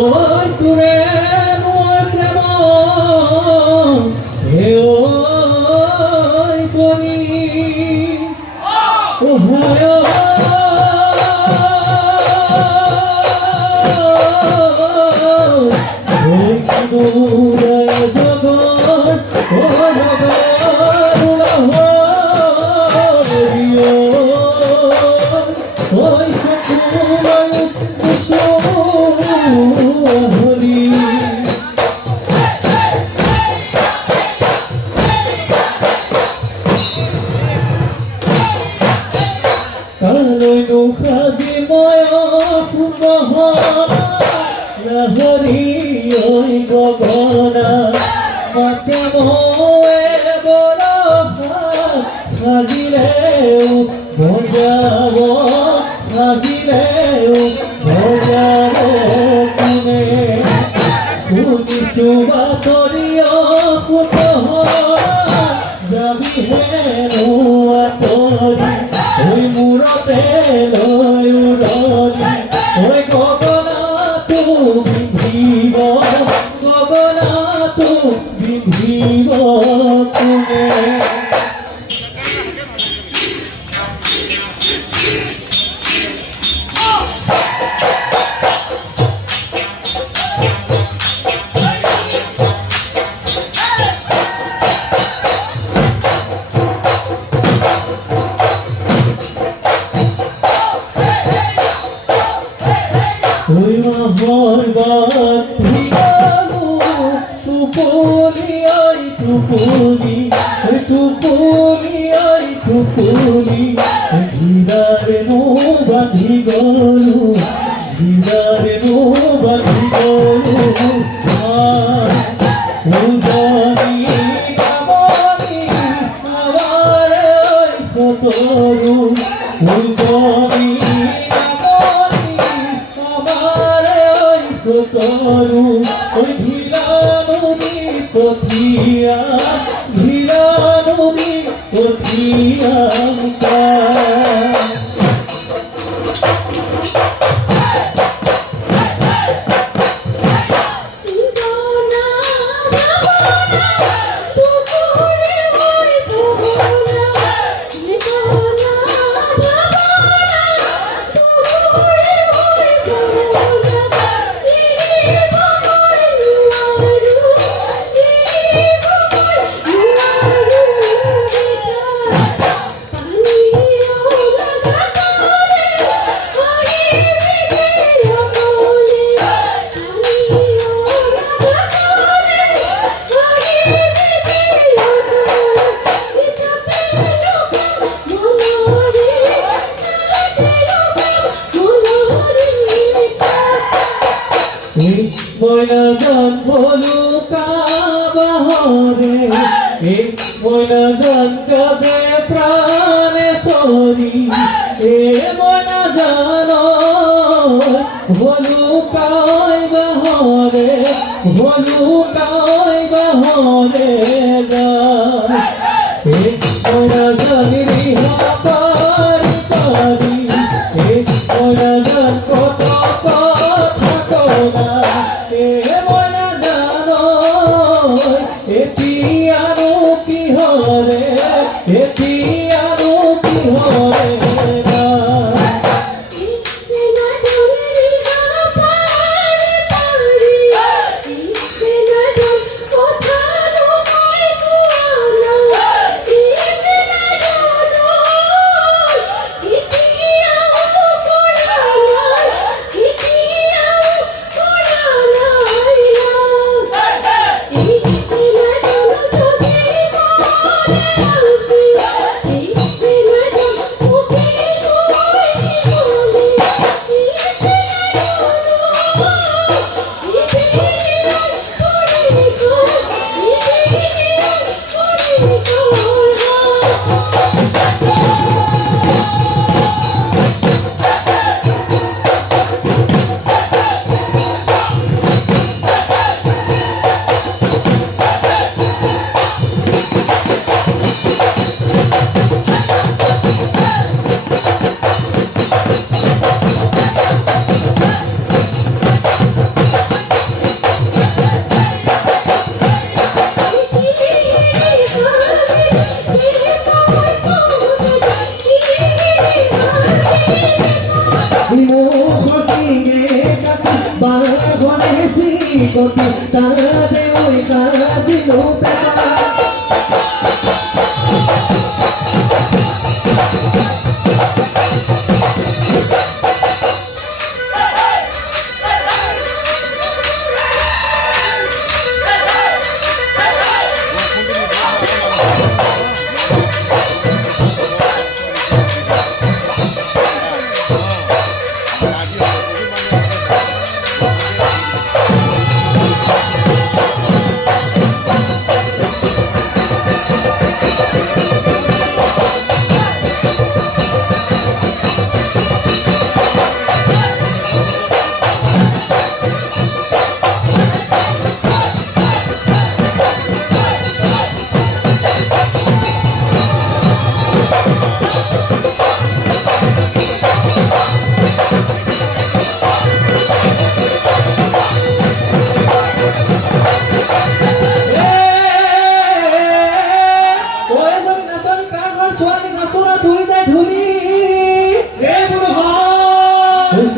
ওই তুরে মোর প্রেম হে ওই বনি ও হায় ওই দূরে জগৎ ও জগৎ ওই সকুমায় কুসুমহরি কালই নুখাজি ময় লহরি ওই গগনা মাতে মোয়ে বড় হাজিলেও মজাব হাজিলেও মজাব কোনে শুনিছো বাতৰিয় কুতহ যাবি হেনো আঁতৰি ওই মূৰতে লৈ উৰণি ওই গগনাটো বিন্ধিব গগনাটো বিন্ধিব কোনে ওই মহর বাতিলানো তুপুলি ওই তুপুলি ওই তুপুলি ওই তুপুলি হীরারে মো বাঁধি গলু হীরারে মো বাঁধি গলু উজনি কামনি আমার ওই কতরু উজনি করু ওই ভিলানুনি পথিয়া ভিলানুনি পথিয়া ময়না জান ভলুকা বাহরে ময়না জান গাজে প্রাণে সরি ময়না জান ভলুকায় বাহরে ভলুকায় বাহরে ময়না জান রিহা পারি পারি ময়না জান কত কথা কোনা এতিয়ানো কি হরে এতিয়ানো কি হরে It's বেশি গতি তাতে ওই কাজিলো পেপা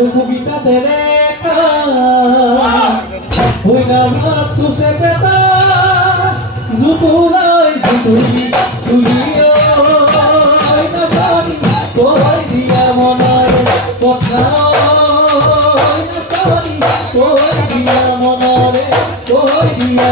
Kuvita teleka, hoy namat tu sepeta, zutulay zutuli suliyo, hoy nasani toy diya monare kothao, hoy nasani toy diya monare kothao.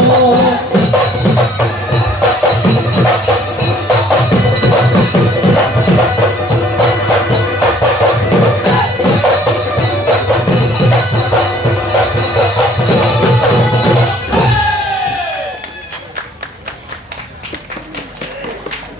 Oh,